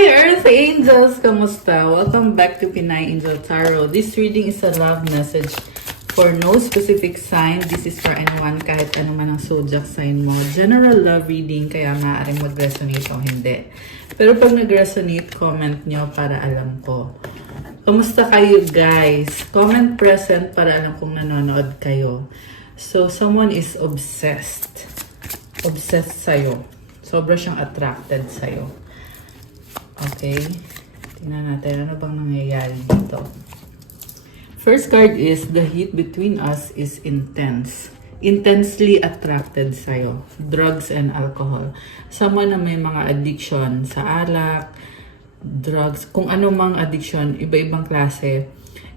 Hi Earth Angels! Kamusta? Welcome back to Pinay Angel Tarot. This reading is a love message for no specific sign. This is for anyone kahit ano man ang zodiac sign mo. General love reading kaya maaaring mag-resonate o hindi. Pero pag nag-resonate, comment nyo para alam ko. Kamusta kayo guys? Comment present para alam kong nanonood kayo. So, someone is obsessed. Obsessed sa'yo. Sobra siyang attracted sa'yo. Okay. Tingnan natin ano bang nangyayari dito. First card is the heat between us is intense. Intensely attracted sa'yo. Drugs and alcohol. Someone na may mga addiction sa alak, drugs, kung ano mang addiction, iba-ibang klase.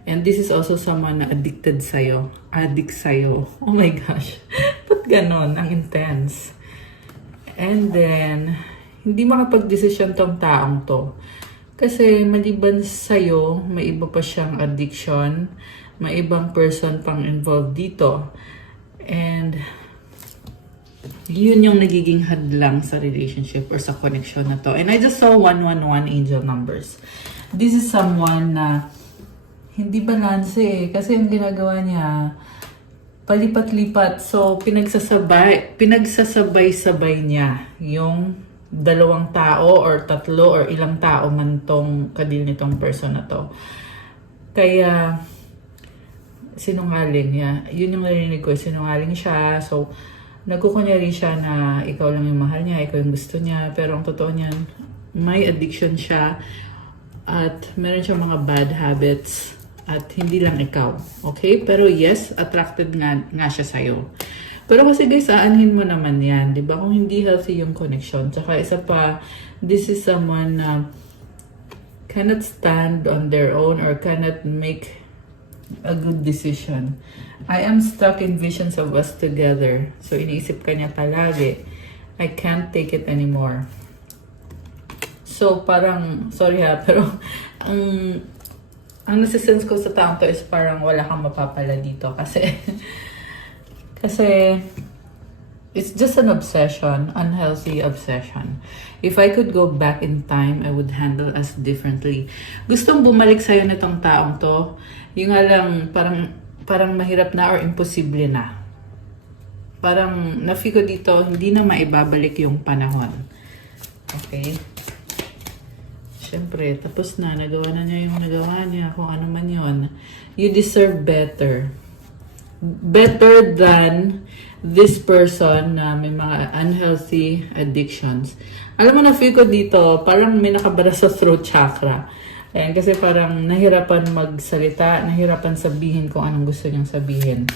And this is also someone na addicted sa'yo. Addict sa'yo. Oh my gosh. Ba't ganon? Ang intense. And then, hindi makapag-desisyon tong taong to. Kasi maliban sa'yo, may iba pa siyang addiction. May ibang person pang involved dito. And yun yung nagiging hadlang sa relationship or sa connection na to. And I just saw 111 angel numbers. This is someone na hindi balanse eh. Kasi ang ginagawa niya, palipat-lipat. So, pinagsasabay-sabay niya yung dalawang tao or tatlo or ilang tao man tong kadil nitong person na to. Kaya, sinungaling niya. Yun yung narinig ko, sinungaling siya. So, nagkukunyari siya na ikaw lang yung mahal niya, ikaw yung gusto niya. Pero ang totoo niyan, may addiction siya at meron siyang mga bad habits at hindi lang ikaw. Okay? Pero yes, attracted nga siya sa'yo. Pero kasi guys, aanhin mo naman yan. Diba? Kung hindi healthy yung connection. Tsaka isa pa, this is someone na cannot stand on their own or cannot make a good decision. I am stuck in visions of us together. So, iniisip ka niya palagi. I can't take it anymore. So, parang, sorry ha, pero ang nasisense ko sa taong to is parang wala kang mapapala dito. Kasi it's just an obsession, unhealthy obsession. If I could go back in time, I would handle us differently. Gustong bumalik sa'yo nitong taong to. Yung nga lang, parang mahirap na or imposible na. Parang na-feel ko dito, hindi na maibabalik yung panahon. Okay? Siyempre, tapos na. Nagawa na niya yung nagawa niya. Kung ano man yun. You deserve better. Better than this person na may mga unhealthy addictions. Alam mo na feel ko dito, parang may nakabara sa throat chakra. Ayan, kasi parang nahirapan magsalita, nahirapan sabihin kung anong gusto niyang sabihin.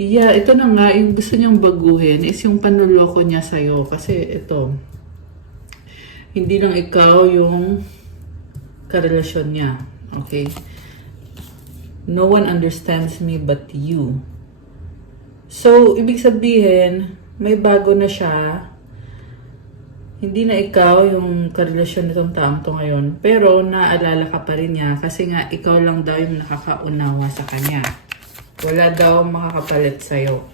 Yeah, ito na nga, yung gusto niyang baguhin is yung panloloko niya sa'yo. Kasi ito, hindi lang ikaw yung karelasyon niya. Okay? No one understands me but you. So, ibig sabihin, may bago na siya. Hindi na ikaw yung karelasyon nitong taong to ngayon. Pero, naalala ka pa rin niya kasi nga, ikaw lang daw yung nakakaunawa sa kanya. Wala daw makakapalit sa'yo.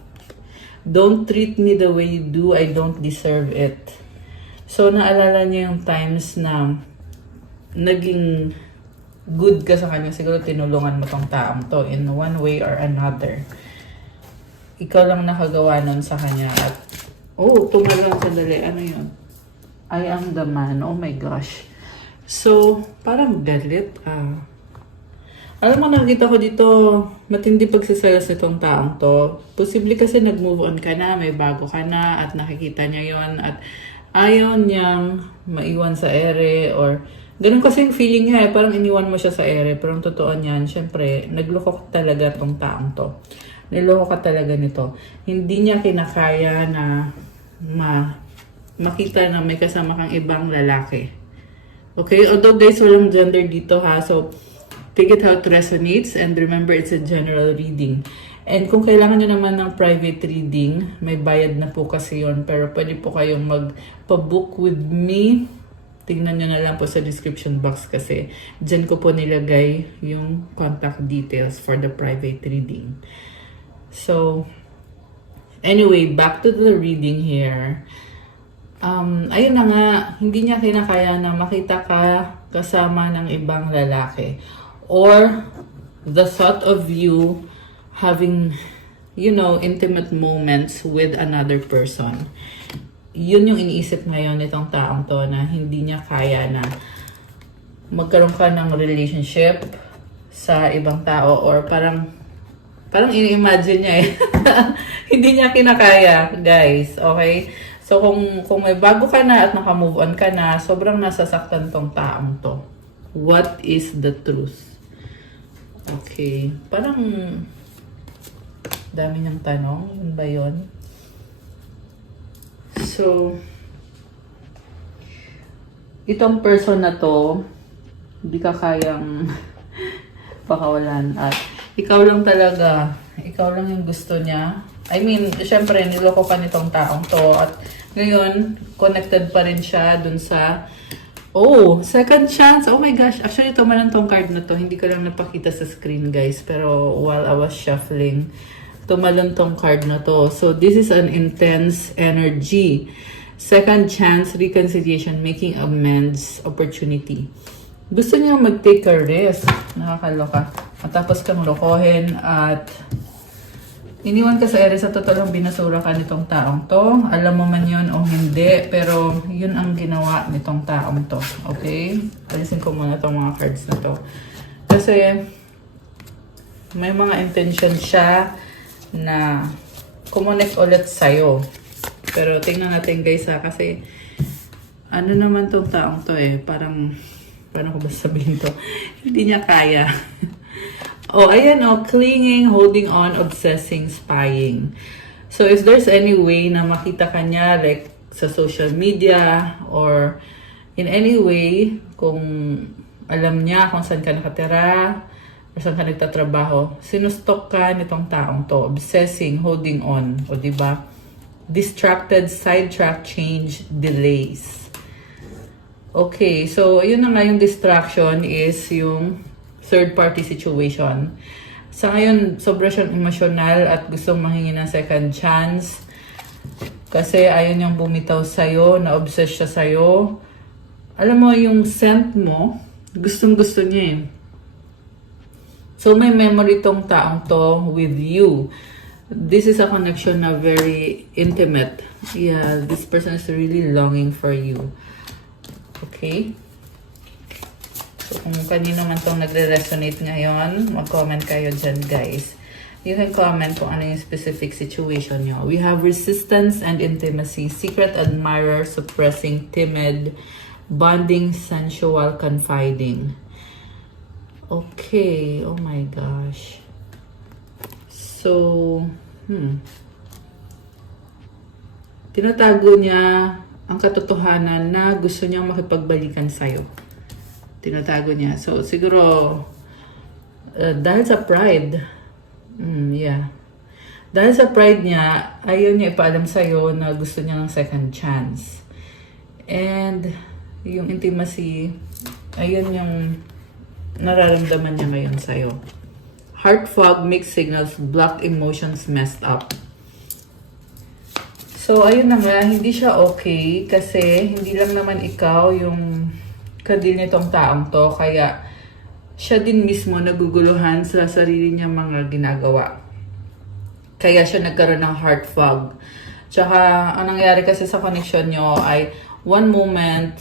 Don't treat me the way you do. I don't deserve it. So, naalala niya yung times na naging good ka sa kanya, siguro tinulungan mo tong taong to in one way or another. Ikaw lang nakagawa nun sa kanya at tumalang sandali. Ano yun? I am the man. Oh my gosh. So, parang galit Alam mo, nakita ko dito, matindi pagsasayos nitong taong to. Posible kasi nag-move on ka na, may bago ka na, at nakikita niya yon at ayaw niyang maiwan sa ere or ganun kasi yung feeling niya parang iniwan mo siya sa ere. Pero ang totoo niyan, syempre, nagloko talaga tong taong to. Niloko ka talaga nito. Hindi niya kinakaya na makita na may kasama kang ibang lalaki. Okay? Although guys, walang gender dito ha. So, take it how it resonates and remember it's a general reading. And kung kailangan nyo naman ng private reading, may bayad na po kasi yon. Pero pwede po kayong magpa-book with me. Tingnan nyo na lang po sa description box kasi dyan ko po nilagay yung contact details for the private reading. So, anyway, back to the reading here. ayun na nga, hindi niya kinakaya na makita ka kasama ng ibang lalaki. Or the thought of you having, intimate moments with another person. Yun yung iniisip ngayon nitong taong to na hindi niya kaya na magkaroon ka ng relationship sa ibang tao or parang ini-imagine niya eh. Hindi niya kinakaya, guys. Okay? So, kung may bago ka na at naka-move on ka na, sobrang nasasaktan tong taong to. What is the truth? Okay. Parang dami niyang tanong. Yun ba yun? So, itong person na to, hindi ka kayang pakawalan at ikaw lang talaga, ikaw lang yung gusto niya. I mean, syempre, niloko ka nitong taong to at ngayon, connected pa rin siya dun sa second chance. Oh my gosh, actually, tumalan tong card na to. Hindi ko lang napakita sa screen, guys. Pero while I was shuffling, tumalon tong card na to. So, this is an intense energy. Second chance, reconciliation, making amends, opportunity. Gusto niya mag-take a risk. Nakakaloka. Matapos kang lokohin at iniwan ka sa ere sa totoong binasura ka nitong taong to. Alam mo man yun o hindi, pero yun ang ginawa nitong taong to. Okay? Alisin ko muna itong mga cards na to. Kasi may mga intention siya na kumonek ulit sa'yo. Pero tingnan natin guys ha, kasi ano naman tong taong to eh, parang paano ko ba sabihin to? Hindi niya kaya. Ayan clinging, holding on, obsessing, spying. So if there's any way na makita ka niya, like sa social media or in any way, kung alam niya kung saan ka nakatira or saan ka nagtatrabaho, sinustok ka nitong taong to, obsessing, holding on, o diba? Distracted, sidetrack, change, delays. Okay, so yun na nga yung distraction is yung third party situation. Sa ngayon, sobra siyang emosyonal at gustong manghingi ng second chance. Kasi ayaw niyang bumitaw sa'yo, na-obsess siya sa'yo. Alam mo, yung scent mo, gustong gusto niya eh. So may memory tong taong to with you. This is a connection na very intimate. Yeah, this person is really longing for you. Okay? So, kung kanino man itong nagre-resonate ngayon, mag-comment kayo dyan, guys. You can comment kung ano yung specific situation nyo. We have resistance and intimacy, secret admirer, suppressing, timid, bonding, sensual, confiding. Okay. Oh my gosh. So, tinatago niya ang katotohanan na gusto niyang makipagbalikan sa'yo. Tinatago niya. So, siguro, dahil sa pride, dahil sa pride niya, ayaw niya ipaalam sa'yo na gusto niya ng second chance. And, yung intimacy, ayun yung nararamdaman niya ngayon sa'yo. Heart fog, mixed signals, blocked emotions, messed up. So, ayun na nga, hindi siya okay kasi hindi lang naman ikaw yung kadil nitong taong to. Kaya, siya din mismo naguguluhan sa sarili niya mga ginagawa. Kaya siya nagkaroon ng heart fog. Tsaka, ang nangyari kasi sa connection nyo ay one moment,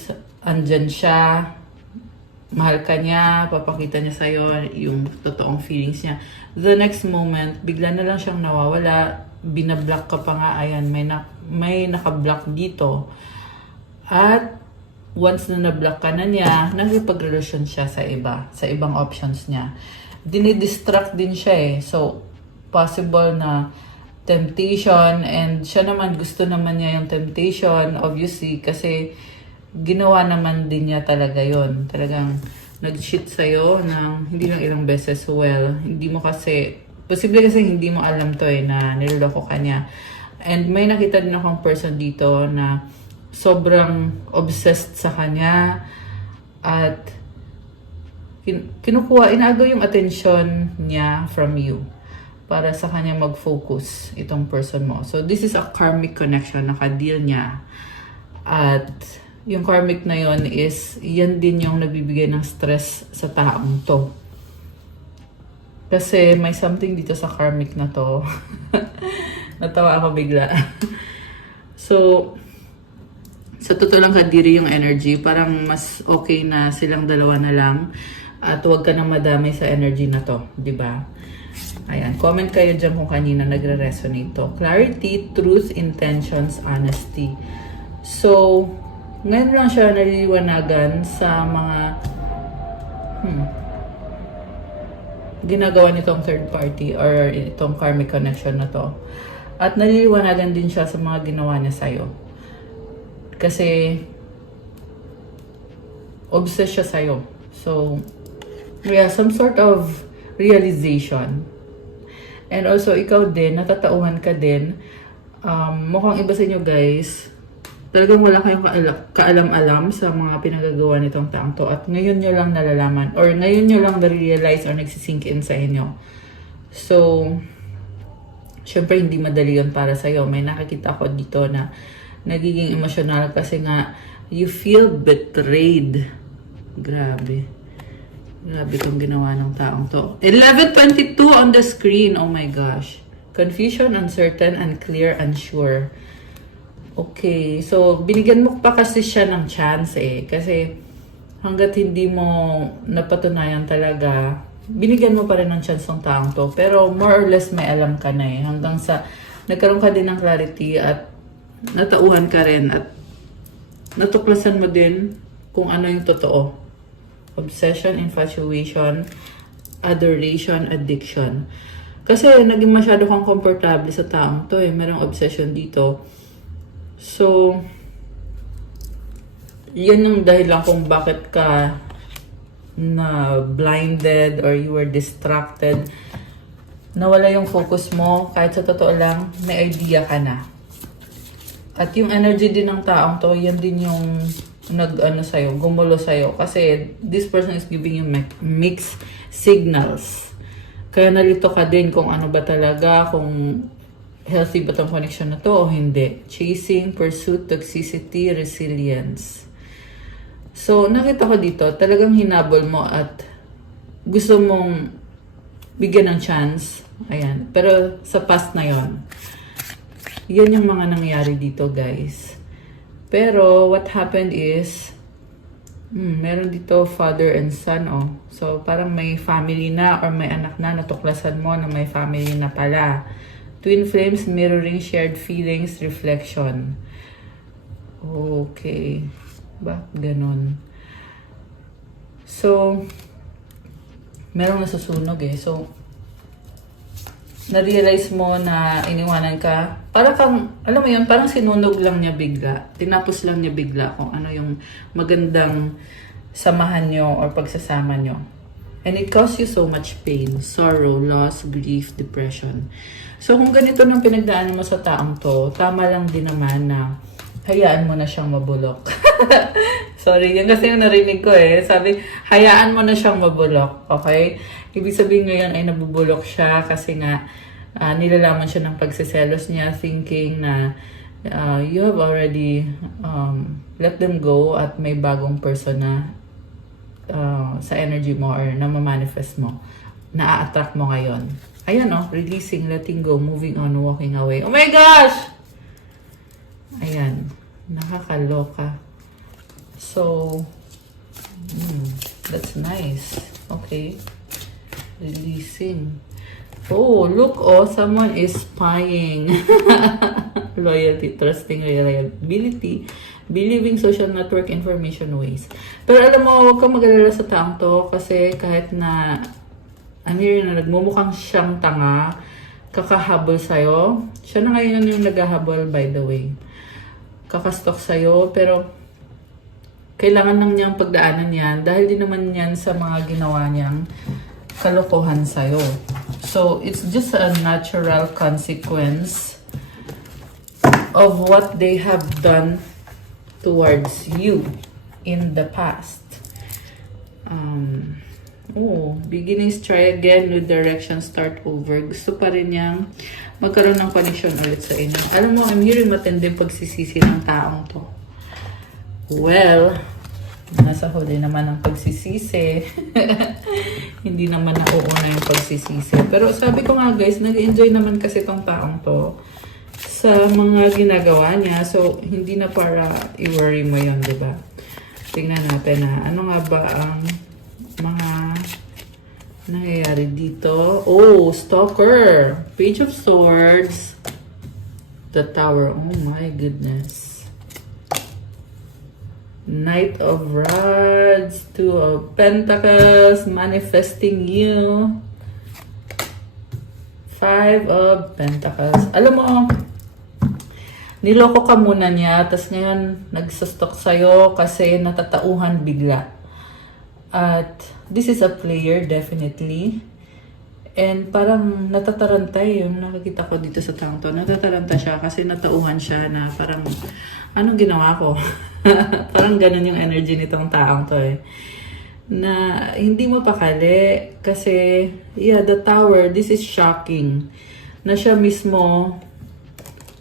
andyan siya, mahal ka niya, papakita niya sa'yo yung totoong feelings niya. The next moment, bigla na lang siyang nawawala, binablock ka pa nga, ayan, may naka-block dito. At once na na-block ka na niya, nagipag-relasyon siya sa ibang options niya. Dinidistract din siya eh. So, possible na temptation, and siya naman, gusto naman niya yung temptation, obviously, kasi ginawa naman din niya talaga yon. Talagang nag-cheat sa'yo ng hindi lang ilang beses. Well, hindi mo kasi, posible kasi hindi mo alam to eh, na niloloko ka niya. And may nakita din akong person dito na sobrang obsessed sa kanya at kinukuha, inaagaw yung attention niya from you para sa kanya mag-focus itong person mo. So, this is a karmic connection, naka-deal niya. At yung karmic na yon is, yan din yung nagbibigay ng stress sa taong to. Kasi may something dito sa karmic na to. Natawa ako bigla. So, sa totoo lang kadiri yung energy, parang mas okay na silang dalawa na lang at huwag ka nang madamay sa energy na to, di ba? Ayan, comment kayo dyan kung kanina nagre-resonate to. Clarity, truth, intentions, honesty. So, ngayon lang siya naliliwanagan sa mga ginagawa nitong third party or itong karmic connection na to. At naliliwanagan din siya sa mga ginawa niya sa'yo. Kasi, obsessed siya sa'yo. So, yeah, some sort of realization. And also, ikaw din, natatauhan ka din. Mukhang iba sa inyo guys, talagang wala kayong kaalam-alam sa mga pinagagawa nitong taong to. At ngayon nyo lang nalalaman, or ngayon nyo lang na-realize or nagsisink in sa inyo. So, syempre hindi madali yun para sa'yo. May nakakita ko dito na nagiging emotional kasi nga, you feel betrayed. Grabe. Grabe itong ginawa ng taong to. 11:22 on the screen. Oh my gosh. Confusion, uncertain, unclear, unsure. Okay. So, binigyan mo pa kasi siya ng chance eh. Kasi hanggat hindi mo napatunayan talaga, binigyan mo pa rin ng chance ng taong to. Pero more or less may alam ka na eh. Hanggang sa nagkaroon ka din ng clarity at natauhan ka rin at natuklasan mo din kung ano yung totoo. Obsession, infatuation, adoration, addiction. Kasi naging masyado kang komportable sa taong to eh. Merong obsession dito. So, yan yung dahilan kung bakit ka na blinded or you were distracted. Nawala yung focus mo. Kahit sa totoo lang, may idea ka na. At yung energy din ng taong to, yan din yung sa'yo, gumulo sa'yo. Kasi this person is giving you mixed signals. Kaya nalito ka din kung ano ba talaga, kung healthy ba tong connection na to o hindi. Chasing, pursuit, toxicity, resilience. So, nakita ko dito, talagang hinabol mo at gusto mong bigyan ng chance. Ayan. Pero sa past na yon, yan yung mga nangyari dito, guys. Pero, what happened is, meron dito father and son, oh. So, parang may family na or may anak na, natuklasan mo na may family na pala. Twin flames, mirroring, shared feelings, reflection. Okay. Ba? Ganon. So, merong nasusunog eh. So, na-realize mo na iniwanan ka, para kang, alam mo yun, parang sinunog lang niya bigla. Tinapos lang niya bigla kung ano yung magandang samahan nyo or pagsasama nyo. And it caused you so much pain, sorrow, loss, grief, depression. So kung ganito nang pinagdaan mo sa taong to, tama lang din naman na hayaan mo na siyang mabulok. Sorry, yan kasi yung narinig ko eh. Sabi, hayaan mo na siyang mabulok. Okay? Ibig sabihin ngayon ay nabubulok siya kasi nga nilalaman siya ng pagsiselos niya, thinking na you have already let them go at may bagong person na sa energy mo or na ma-manifest mo, na a-attract mo ngayon. Ayan releasing, letting go, moving on, walking away. Oh my gosh! Ayan, nakakaloka. So, that's nice. Okay. Releasing. Oh, look, someone is spying. Loyalty, trusting, reliability, believing, social network, information ways. Pero alam mo, huwag kang mag-alala sa taong to kasi kahit na na nagmumukhang siyang tanga, kakahabol sa'yo. Siya na ngayon yung naghahabol, by the way. Kakastok sa'yo, pero kailangan lang niyang pagdaanan yan dahil din naman yan sa mga ginawa niyang kalokohan sa'yo. So, it's just a natural consequence of what they have done towards you in the past. Beginnings, try again, new direction, start over. Gusto pa rin niyang magkaroon ng connection ulit sa inyo. Alam mo, I'm hearing matinding pagsisisi ng taong to. Well, nasa huli naman ang pagsisisi. Hindi naman nauuna yung pagsisisi. Pero sabi ko nga guys, nag-enjoy naman kasi tong taong to sa mga ginagawa niya. So, hindi na para i-worry mo yun, di ba? Tingnan natin na ano nga ba ang mga nangyayari dito. Oh, Stalker! Page of Swords. The Tower. Oh my goodness. Knight of Rods. Two of Pentacles. Manifesting you. Five of Pentacles. Alam mo, niloko ka muna niya, tapos ngayon nagsastok sa'yo kasi natatauhan bigla. At this is a player, definitely. And parang natatarantay yung nakikita ko dito sa taong to. Natataranta siya kasi natauhan siya na parang, anong ginawa ko? Parang ganun yung energy nitong taong to eh. Na hindi mo pakali kasi, yeah, the Tower, this is shocking. Na siya mismo,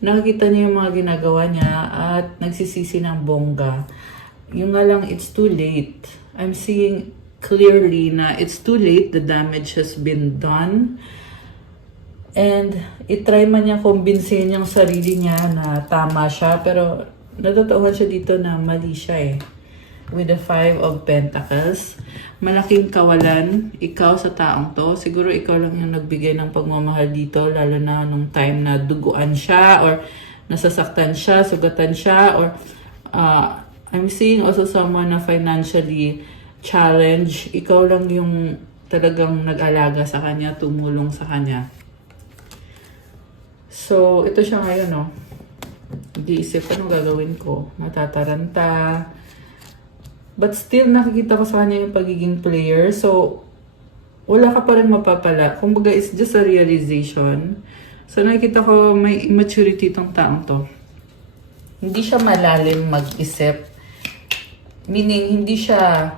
nakikita niya yung mga ginagawa niya at nagsisisi ng bongga. Yung nga lang, it's too late. I'm seeing clearly na it's too late. The damage has been done. And itry man niya kumbinsihin yung sarili niya na tama siya. Pero natatawa siya dito na mali siya eh. With the Five of Pentacles. Malaking kawalan ikaw sa taong to. Siguro ikaw lang yung nagbigay ng pagmamahal dito. Lalo na nung time na duguan siya or nasasaktan siya, sugatan siya. Or I'm seeing also someone na financially challenge. Ikaw lang yung talagang nag-alaga sa kanya, tumulong sa kanya. So, ito siya ngayon, no? Nag-iisip, anong gagawin ko? Natataranta. But still, nakikita ko sa kanya yung pagiging player. So, wala ka pa rin mapapala. Kumbaga, it's just a realization. So, nakikita ko may immaturity tong taong to. Hindi siya malalim mag-isip. Meaning, hindi siya...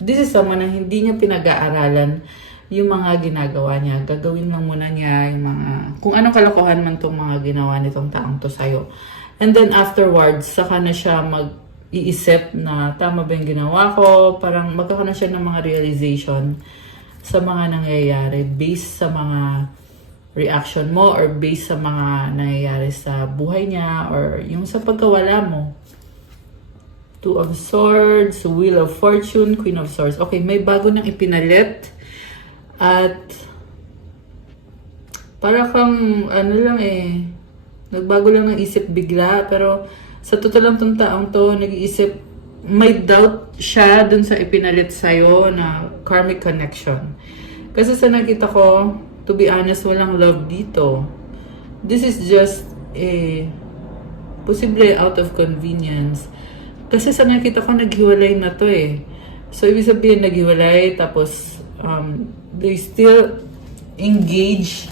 This is someone na hindi niya pinag-aaralan yung mga ginagawa niya. Gagawin lang muna niya yung mga... Kung anong kalokohan man itong mga ginawa nitong taong to sa'yo. And then afterwards, saka na siya mag-iisip na tama ba yung ginawa ko. Parang magkakaroon na siya ng mga realization sa mga nangyayari based sa mga reaction mo or based sa mga nangyayari sa buhay niya or yung sa pagkawala mo. Two of Swords, Wheel of Fortune, Queen of Swords. Okay, may bago nang ipinalit. At para kang, ano lang eh, nagbago lang ng isip bigla. Pero sa totoo lang tong taong to, nag-iisip, may doubt siya dun sa ipinalit sa'yo na karmic connection. Kasi sa nakita ko, to be honest, walang love dito. This is just a, posible out of convenience. Kasi sa nakita ko, naghiwalay na to eh. So, ibig sabihin, naghiwalay, tapos, they still engage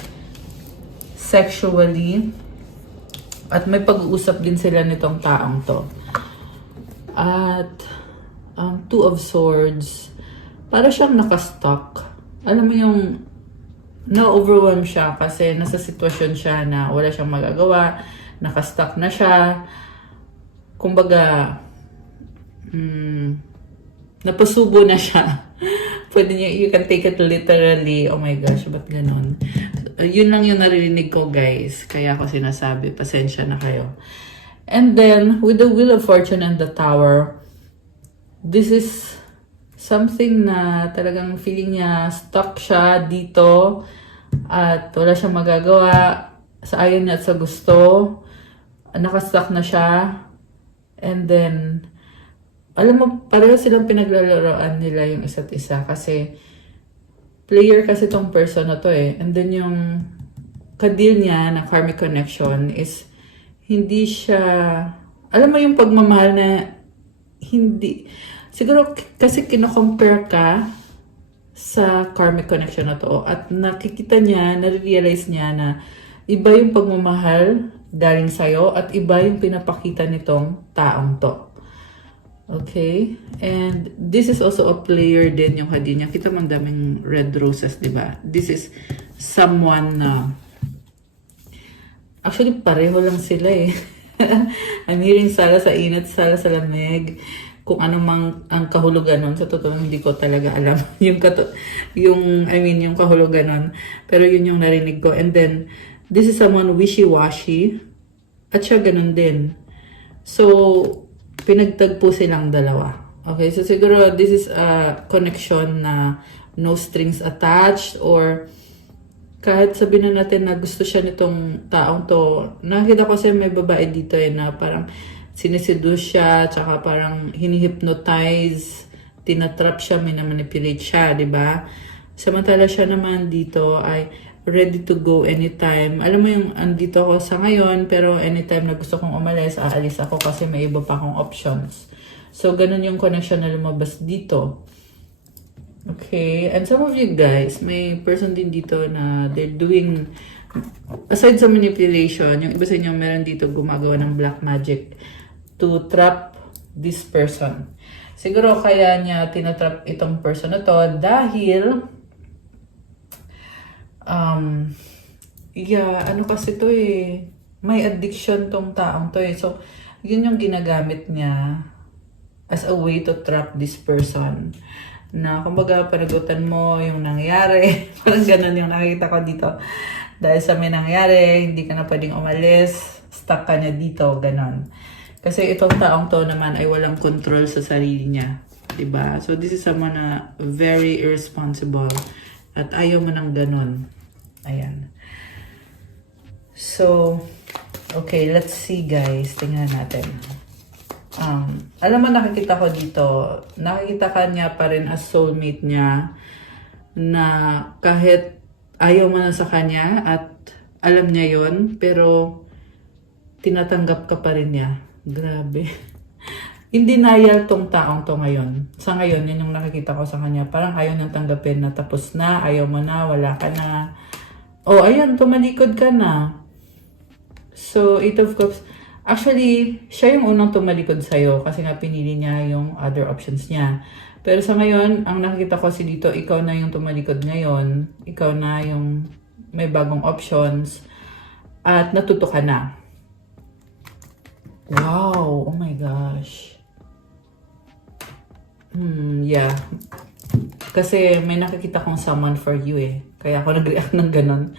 sexually. At may pag-uusap din sila nitong taong to. At, Two of Swords, para siyang nakastock. Alam mo yung, na-overwhelm siya kasi nasa sitwasyon siya na wala siyang magagawa, nakastock na siya. Kumbaga, napasubo na siya. Pwede niya, you can take it literally. Oh my gosh, ba't ganon? Yun lang yung naririnig ko, guys. Kaya ako sinasabi, pasensya na kayo. And then, with the Wheel of Fortune and the Tower, this is something na talagang feeling niya stuck siya dito at wala siyang magagawa sa ayaw niya at sa gusto. Nakastuck na siya. And then, alam mo, pareho silang pinaglalaroan nila yung isa't isa kasi player kasi tong person na to eh. And then yung kadil niya na karmic connection is hindi siya, alam mo yung pagmamahal na hindi, siguro kasi kino-compare ka sa karmic connection na to at nakikita niya, nare-realize niya na iba yung pagmamahal galing sa'yo at iba yung pinapakita nitong taong to. Okay? And this is also a player din yung hadi niya. Kita mo ang daming red roses, di ba? This is someone na actually pareho lang sila eh. I'm hearing sala sa init, sala sa lamig. Kung ano mang ang kahulugan nun, sa totoo hindi ko talaga alam yung kahulugan nun. Pero yun yung narinig ko. And then, this is someone wishy-washy. At siya ganun din. So, pinagtagpo silang dalawa. Okay, so siguro this is a connection na no strings attached, or kahit sabihin na natin na gusto siya nitong taong to. Nakita ko kasi may babae dito na parang siniseduce siya, tsaka parang hinihypnotize, tinatrap siya, minamanipulate siya, di ba? Samantala siya naman dito ay ready to go anytime. Alam mo yung andito ako sa ngayon, pero anytime na gusto kong umalis, aalis ako kasi may iba pa akong options. So, ganun yung connection na lumabas dito. Okay, and some of you guys, may person din dito na they're doing, aside sa manipulation, yung iba sa inyo meron dito gumagawa ng black magic to trap this person. Siguro kaya niya tinatrap itong person na to dahil ano kasi to may addiction tong taong to So, yun yung ginagamit niya as a way to trap this person. Na kumbaga panagutan mo yung nangyari. Parang ganun yung nakikita ko dito. Dahil sa may nangyari, hindi ka na pwedeng umalis, stuck ka na dito, ganun. Kasi itong taong to naman ay walang control sa sarili niya. Diba? So this is someone na very irresponsible. At ayaw mo ng ganun. Ayan. So, okay, let's see guys. Tingnan natin. Alam mo, nakikita ko dito, nakikita ka niya pa rin as soulmate niya na kahit ayaw mo na sa kanya at alam niya yon, pero tinatanggap ka pa rin niya. Grabe. Hindi denial tong taong to ngayon. Sa ngayon, yun yung nakikita ko sa kanya. Parang ayaw nang tanggapin na tapos na, ayaw mo na, wala ka na. Oh, ayan, tumalikod ka na. So, Eight of Cups. Actually, siya yung unang tumalikod sa'yo kasi nga pinili niya yung other options niya. Pero sa ngayon, ang nakikita ko si dito, ikaw na yung tumalikod ngayon. Ikaw na yung may bagong options. At natuto ka na. Wow! Oh my gosh. Yeah. Kasi may nakikita kong someone for you Kaya ako nag-react ng ganun.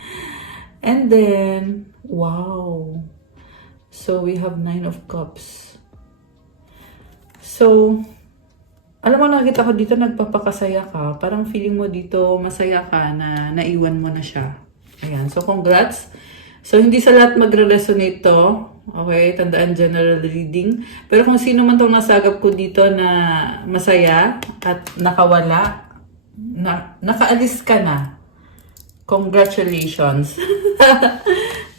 And then, wow. So, we have 9 of Cups. So, alam mo, nakita ko dito, nagpapakasaya ka. Parang feeling mo dito, masaya ka na naiwan mo na siya. Ayan. So, congrats. So, hindi sa lahat magre-resonate to. Okay? Tandaan, general reading. Pero kung sino man tong nasagap ko dito na masaya at nakawala, nakaalis ka na. Congratulations.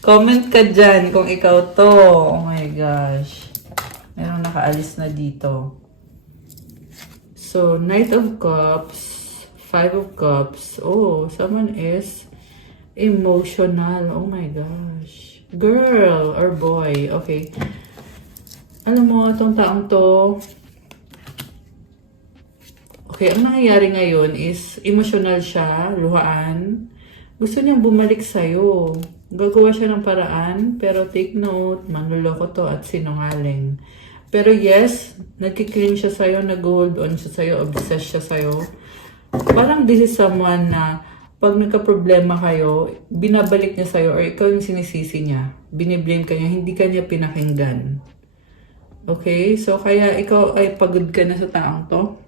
Comment ka dyan kung ikaw to. Oh my gosh. Merong nakaalis na dito. So, Knight of Cups, 5 of Cups. Oh, someone is emotional. Oh my gosh. Girl or boy. Okay. Alam mo, itong taong to, okay, ang nangyayari ngayon is emotional siya, luhaan. Gusto niyang bumalik sa'yo. Gagawa siya ng paraan, pero take note, manluloko to at sinungaling. Pero yes, nagkikling siya sa'yo, nag-hold on siya sa'yo, obsessed siya sa'yo. Parang this is someone na pag nagka-problema kayo, binabalik niya sa'yo or ikaw yung sinisisi niya. Biniblame ka niya, hindi ka niya pinakinggan. Okay? So, kaya ikaw ay pagod ka na sa taong to.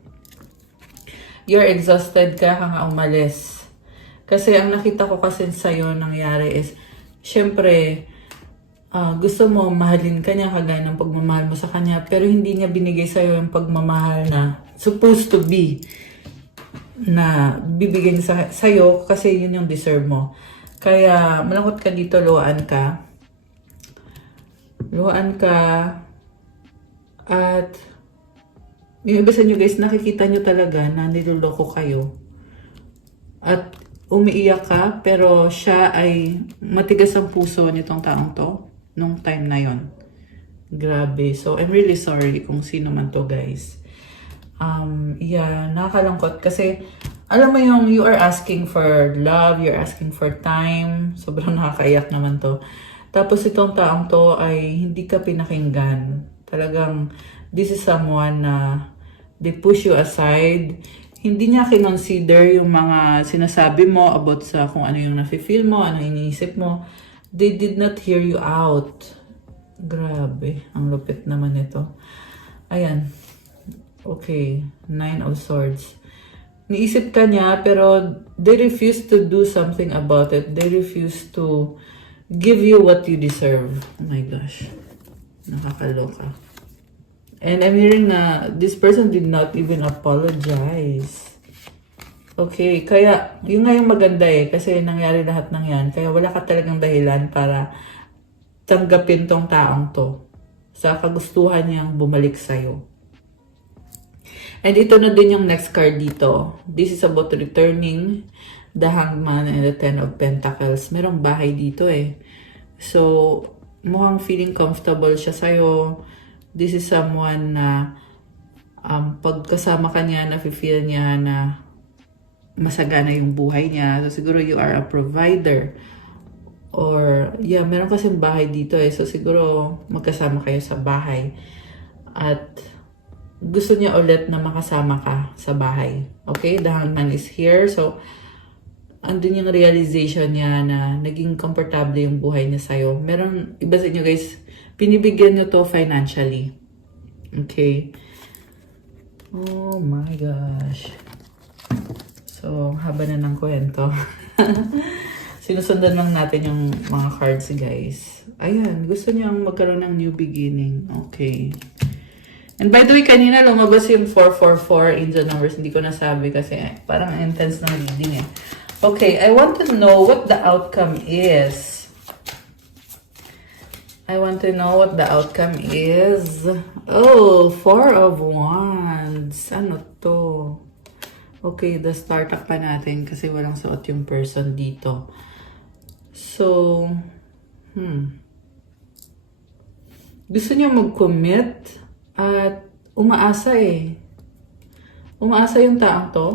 You're exhausted, kaya ka nga umalis. Kasi ang nakita ko kasi sa'yo nangyari is, syempre, gusto mo mahalin ka niya kagaya ng pagmamahal mo sa kanya, pero hindi niya binigay sa'yo yung pagmamahal na supposed to be na bibigyan sa'yo kasi yun yung deserve mo. Kaya malungkot ka dito, luhaan ka. Luhaan ka. At yung iba sa inyo guys, nakikita nyo talaga na niloloko kayo. At umiiyak ka, pero siya ay matigas ang puso nitong taong to nung time na yon. Grabe. So, I'm really sorry kung sino man to, guys. Yeah, nakakalungkot kasi alam mo yung you are asking for love, you're asking for time. Sobrang nakakaiyak naman to. Tapos itong taong to ay hindi ka pinakinggan. Talagang, this is someone na they push you aside. Hindi niya kinonsider yung mga sinasabi mo about sa kung ano yung nafe-feel mo, ano iniisip mo. They did not hear you out. Grabe, ang lupit naman ito. Ayan. Okay, 9 of Swords. Niisip ka niya, pero they refuse to do something about it. They refuse to give you what you deserve. Oh my gosh. Nakakaloka. And I'm hearing na this person did not even apologize. Okay, kaya yun nga yung maganda kasi nangyari lahat ng yan. Kaya wala ka talagang dahilan para tanggapin tong taong to sa kagustuhan niyang bumalik sa'yo. And ito na din yung next card dito. This is about returning the Hangman and the Ten of Pentacles. Merong bahay dito So, mukhang feeling comfortable siya sa'yo. This is someone na pagkasama ka niya, nafe-feel niya na masagana yung buhay niya. So, siguro you are a provider. Or, yeah, meron kasing bahay dito So, siguro magkasama kayo sa bahay. At gusto niya ulit na makasama ka sa bahay. Okay? The Hangman is here. So, andun yung realization niya na naging komportable yung buhay niya sa'yo. Meron, iba sa inyo guys, pinibigyan niyo to financially. Okay? Oh my gosh. So, haba na ng kwento. Sinusundan lang natin yung mga cards guys. Ayan, gusto niyang magkaroon ng new beginning. Okay. And by the way, kanina lumabas yung 444 angel numbers. Hindi ko nasabi kasi parang intense ng reading Okay, I want to know what the outcome is. I want to know what the outcome is. Oh, 4 of Wands. Ano to? Okay, the startup pa natin kasi walang suot yung person dito. So, gusto niya mag-commit at umaasa Umaasa yung taong to.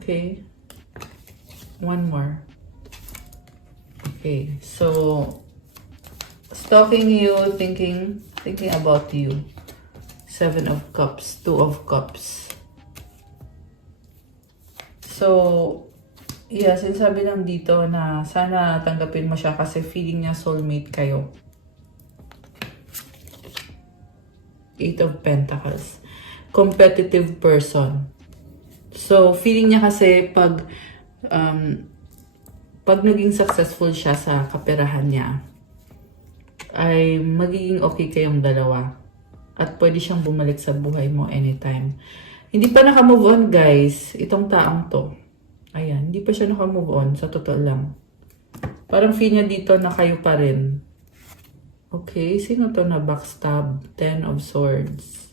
Okay. One more. Okay. So, stalking you, thinking about you. 7 of Cups, 2 of Cups. So, yeah, sinasabi lang dito na sana tanggapin mo siya kasi feeling niya soulmate kayo. 8 of Pentacles. Competitive person. So, feeling niya kasi pag naging successful siya sa kaperahan niya, ay magiging okay kayong dalawa. At pwede siyang bumalik sa buhay mo anytime. Hindi pa naka-move on, guys. Itong taong to. Ayan, hindi pa siya naka-move on. Sa totoo lang. Parang feel niya dito na kayo pa rin. Okay, sino to na backstab? 10 of Swords.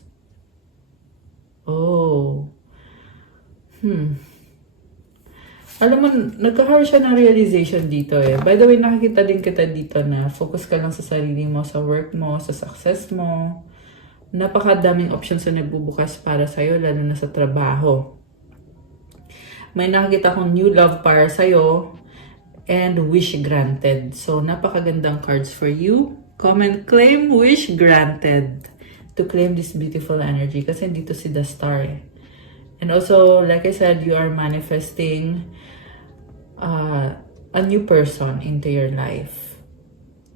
Oh. Alam mo, nagkakaroon siya ng realization dito By the way, nakikita din kita dito na focus ka lang sa sarili mo, sa work mo, sa success mo. Napakadaming options na nagbubukas para sa'yo, lalo na sa trabaho. May nakikita kong new love para sa'yo and wish granted. So, napakagandang cards for you. Comment, claim, wish granted. To claim this beautiful energy. Kasi dito si the star And also, like I said, you are manifesting a new person into your life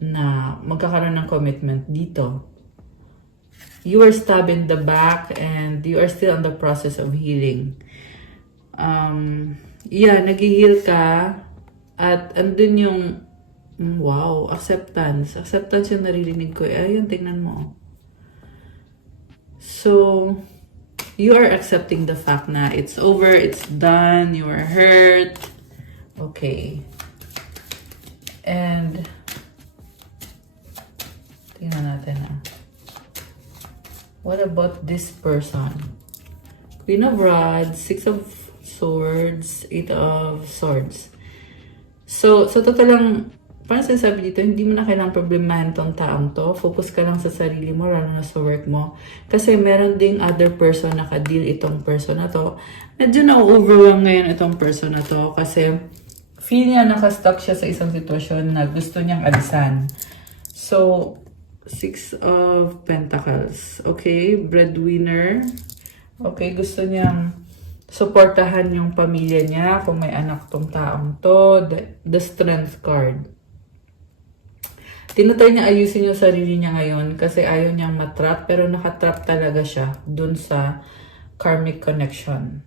na magkakaroon ng commitment dito. You are stabbed in the back and you are still on the process of healing. Yeah, nag-heal ka at andun yung wow, acceptance. Acceptance yung naririnig ko. Ayun, tingnan mo. So, you are accepting the fact na it's over, it's done, you are hurt. Okay. And, tingnan natin what about this person? Queen of Rods, 6 of Swords, 8 of Swords. So, sa totoo lang, parang sinasabi dito, hindi mo na kailangang problemahin tong taong to. Focus ka lang sa sarili mo, lalo na sa work mo. Kasi meron ding other person na ka-deal itong person na to. Medyo na-overwhelm ngayon itong person na to kasi feel niya nakastuck siya sa isang sitwasyon na gusto niyang alisan. So, Six of Pentacles. Okay, breadwinner. Okay, gusto niyang suportahan yung pamilya niya kung may anak tong taong to. The Strength card. Tinutry niya ayusin yung sarili niya ngayon kasi ayaw niyang matrap, pero nakatrap talaga siya dun sa karmic connection.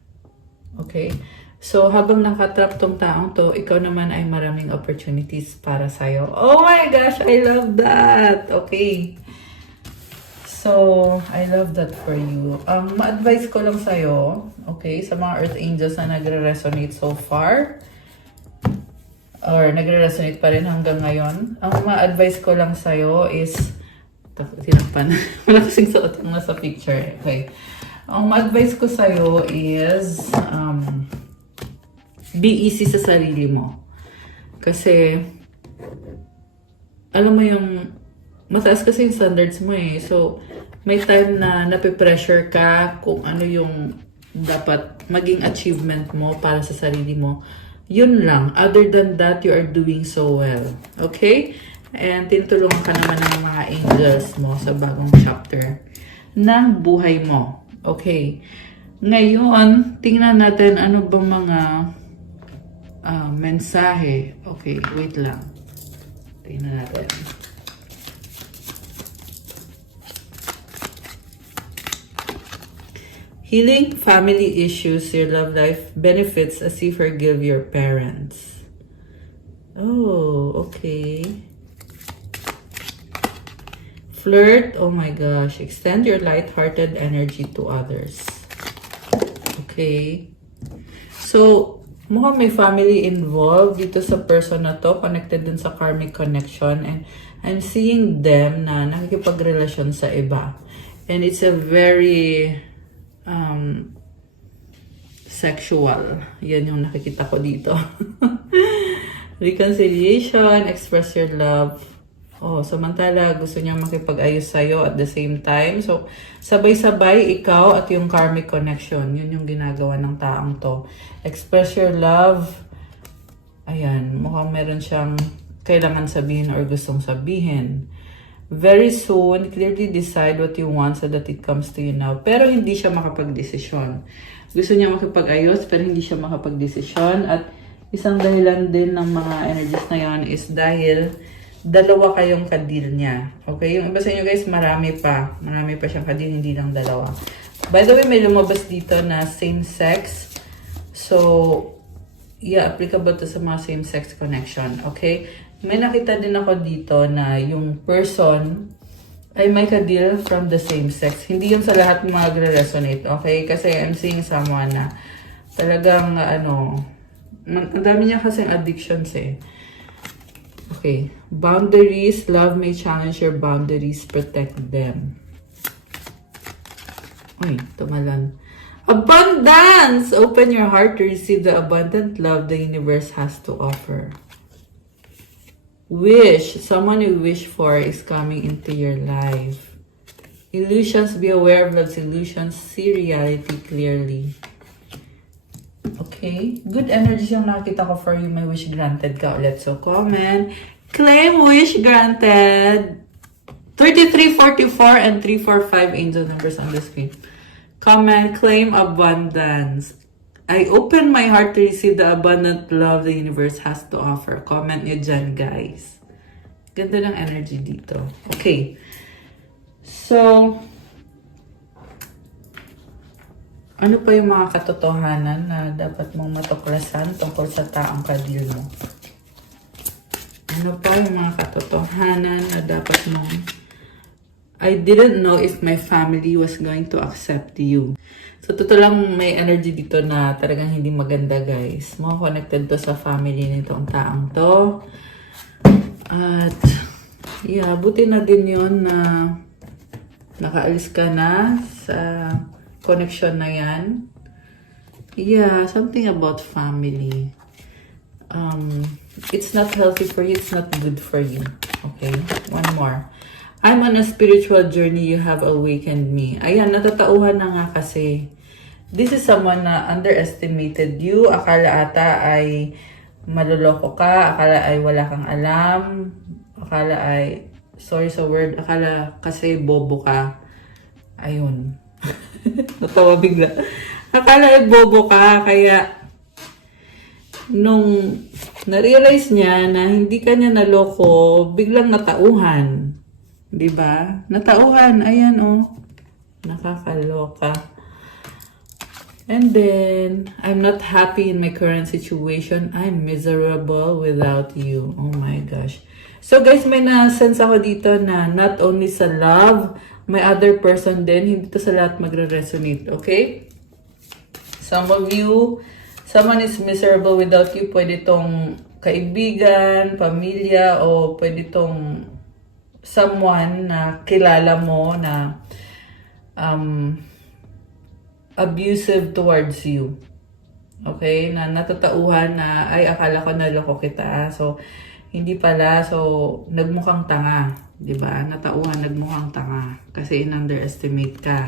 Okay? So, habang nakatrap tong taong to, ikaw naman ay maraming opportunities para sa'yo. Oh my gosh, I love that! Okay. So, I love that for you. Ma-advise ko lang sa'yo, okay, sa mga Earth Angels na nagre-resonate so far, or nagre-resonate pa rin hanggang ngayon, ang ma-advise ko lang sa'yo is, tinakpan, wala kasing suot yung nasa picture. Okay. Ang ma-advise ko sa'yo is, be easy sa sarili mo. Kasi, alam mo yung, mataas kasi yung standards mo eh. So, may time na nape-pressure ka kung ano yung dapat maging achievement mo para sa sarili mo. Yun lang. Other than that, you are doing so well. Okay? And tinutulungan ka naman ng mga angels mo sa bagong chapter ng buhay mo. Okay? Ngayon, tingnan natin ano ba mga mensahe. Okay, wait lang. Tingnan natin. Healing family issues, your love life benefits as you forgive your parents. Oh, okay. Flirt, oh my gosh. Extend your light-hearted energy to others. Okay. So, mukhang may family involved dito sa person na to, connected dun sa karmic connection, and I'm seeing them na nakikipagrelasyon sa iba. And it's a very sexual. Yan yung nakikita ko dito. Reconciliation, express your love. Oh, samantala gusto niya makipag-ayos sa'yo at the same time. So, sabay-sabay ikaw at yung karmic connection. Yun yung ginagawa ng taong to. Express your love. Ayan, mukhang meron siyang kailangan sabihin or gustong sabihin. Very soon, clearly decide what you want so that it comes to you now. Pero hindi siya makapag-desisyon. Gusto niya makipag-ayos pero hindi siya makapag-desisyon. At isang dahilan din ng mga energies na yan is dahil dalawa kayong kadil niya. Okay? Yung iba sa inyo guys, marami pa. Marami pa siyang kadil, hindi lang dalawa. By the way, may lumabas dito na same sex. So, yeah, applicable to sa mga same sex connection. Okay? May nakita din ako dito na yung person ay may kadil from the same sex. Hindi yung sa lahat magre-resonate. Okay? Kasi I'm seeing someone na talagang, ang dami niya kasing addictions eh. Okay. Boundaries. Love may challenge your boundaries. Protect them. Uy, tumalan. Abundance! Open your heart to receive the abundant love the universe has to offer. Wish. Someone you wish for is coming into your life. Illusions. Be aware of love's illusions. See reality clearly. Okay. Good energy yung nakita ko for you. May wish granted ka ulit. So, comment. Claim wish granted. 33, 44, and 345 angel numbers on the screen. Comment. Claim abundance. I open my heart to receive the abundant love the universe has to offer. Comment nyo dyan, guys. Ganda ng energy dito. Okay. So, ano pa yung mga katotohanan na dapat mong matuklasan tungkol sa taong kadil mo? Ano pa yung mga katotohanan na dapat mong... I didn't know if my family was going to accept you. So, totoo lang may energy dito na talagang hindi maganda, guys. Mga connected to sa family nitong taong to. At, yeah, buti na din yun na nakaalis ka na sa connection na yan. Yeah, something about family. It's not healthy for you. It's not good for you. Okay? One more. I'm on a spiritual journey. You have awakened me. Ayan, natatauhan na nga kasi. This is someone na underestimated you. Akala ata ay maloloko ka, akala ay wala kang alam, akala ay, sorry sa word, akala kasi bobo ka. Ayun. Natawa bigla. Akala ay bobo ka, kaya nung na-realize niya na hindi ka niya naloko, biglang natauhan. 'Di ba? Natauhan, ayan oh. Nakakaloka. And then, I'm not happy in my current situation. I'm miserable without you. Oh my gosh. So guys, may na-sense ako dito na not only sa love, may other person din. Hindi to sa lahat magre-resonate, okay? Some of you, someone is miserable without you. Pwede tong kaibigan, pamilya, o pwede tong someone na kilala mo na abusive towards you. Okay? Na natatauhan na, ay, akala ko naloko kita. So, hindi pala. So, nagmukhang tanga. Diba? Natauhan, nagmukhang tanga. Kasi in-underestimate ka.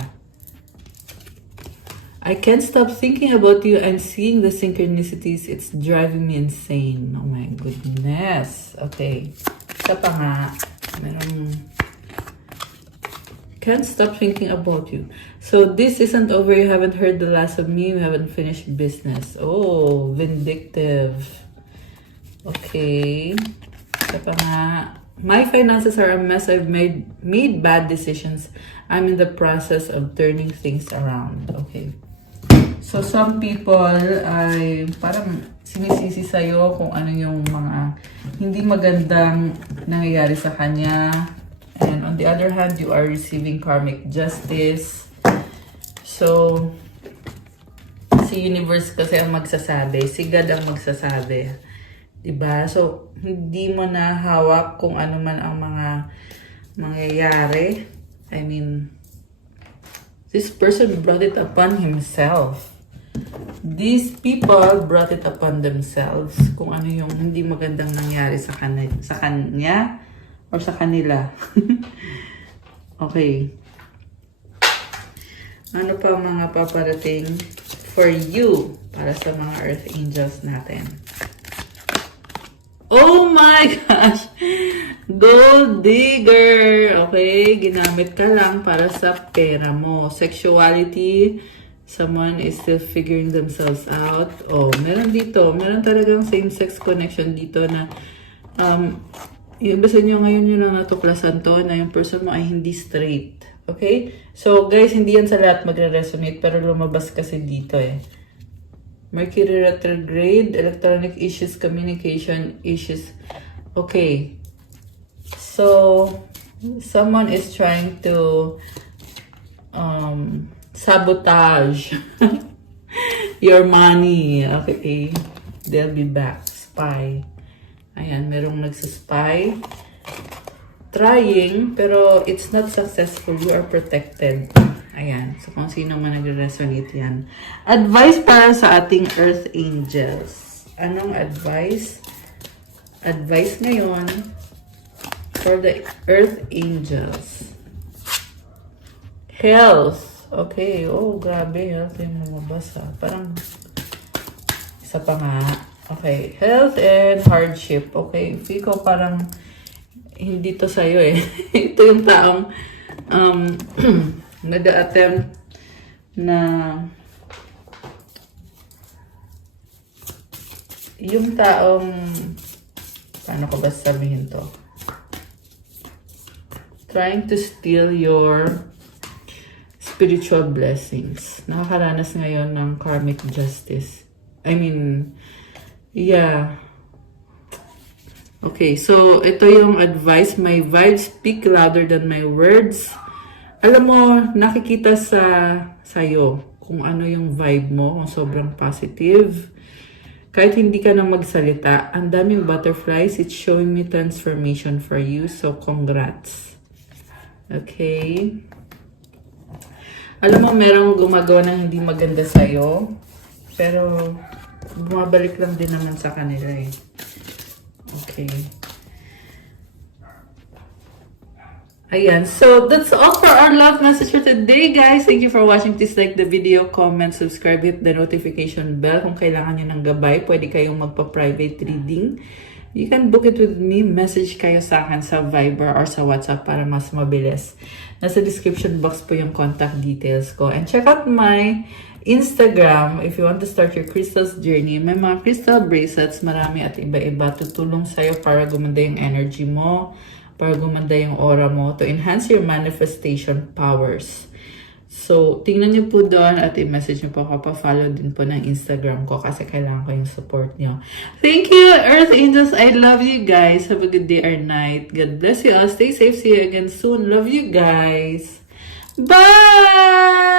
I can't stop thinking about you and seeing the synchronicities. It's driving me insane. Oh my goodness. Okay. Isa pa nga. Can't stop thinking about you. So this isn't over. You haven't heard the last of me. You haven't finished business. Oh, vindictive. Okay. Isa pa nga. My finances are a mess. I've made bad decisions. I'm in the process of turning things around. Okay. So, some people ay parang sinisisi sa'yo kung ano yung mga hindi magandang nangyayari sa kanya. And on the other hand, you are receiving karmic justice. So, si universe kasi ang magsasabi. Si God ang magsasabi. Diba? So, hindi mo na hawak kung ano man ang mga mangyayari. I mean, this person brought it upon himself. These people brought it upon themselves kung ano yung hindi magandang nangyari sa kanya or sa kanila. Okay. Ano pa mga paparating for you para sa mga earth angels natin? Oh my gosh! Gold digger! Okay, ginamit ka lang para sa pera mo. Sexuality, someone is still figuring themselves out. Oh, meron dito. Meron talagang same-sex connection dito na yung basta nyo ngayon yun ang natuklasan to na yung person mo ay hindi straight. Okay? So, guys, hindi yan sa lahat magre-resonate pero lumabas kasi dito eh. Mercury retrograde, electronic issues, communication issues. Okay. So, someone is trying to sabotage your money. Okay. They'll be back. Spy. Ayan, merong nagsaspy. Trying, pero it's not successful. You are protected. Ayan. So, kung sino man nagre-resonate yan. Advice para sa ating Earth Angels. Anong advice? Advice ngayon for the Earth Angels. Health. Okay. Oh, grabe. Health yung lumabas ha. Parang isa pa nga. Okay. Health and hardship. Okay. Feel ko parang hindi to sa'yo eh. Ito yung taong nag-attempt na yung taong paano ko ba sabihin to? Trying to steal your spiritual blessings. Nakakaranas ngayon ng karmic justice. I mean, yeah. Okay, so ito yung advice. My vibes speak louder than my words. Alam mo, nakikita sa'yo kung ano yung vibe mo, kung sobrang positive. Kahit hindi ka na magsalita, ang daming butterflies, it's showing me transformation for you. So, congrats. Okay. Alam mo, merong gumagawa ng hindi maganda sa'yo, pero bumabalik lang din naman sa kanila eh. Okay. Ayan. So, that's all for our love message for today, guys. Thank you for watching. Please like the video, comment, subscribe, hit the notification bell. Kung kailangan nyo ng gabay, pwede kayong magpa-private reading. You can book it with me. Message kayo sa akin sa Viber or sa WhatsApp para mas mabilis. Nasa description box po yung contact details ko. And check out my Instagram if you want to start your crystals journey. May mga crystal bracelets, marami at iba-iba. Tutulong sa'yo para gumanda yung energy mo, para gumanda yung aura mo, to enhance your manifestation powers. So, tingnan niyo po doon at i-message niyo po ako. Pa-follow din po ng Instagram ko kasi kailangan ko yung support niyo. Thank you, Earth Angels. I love you guys. Have a good day or night. God bless you all. Stay safe. See you again soon. Love you guys. Bye!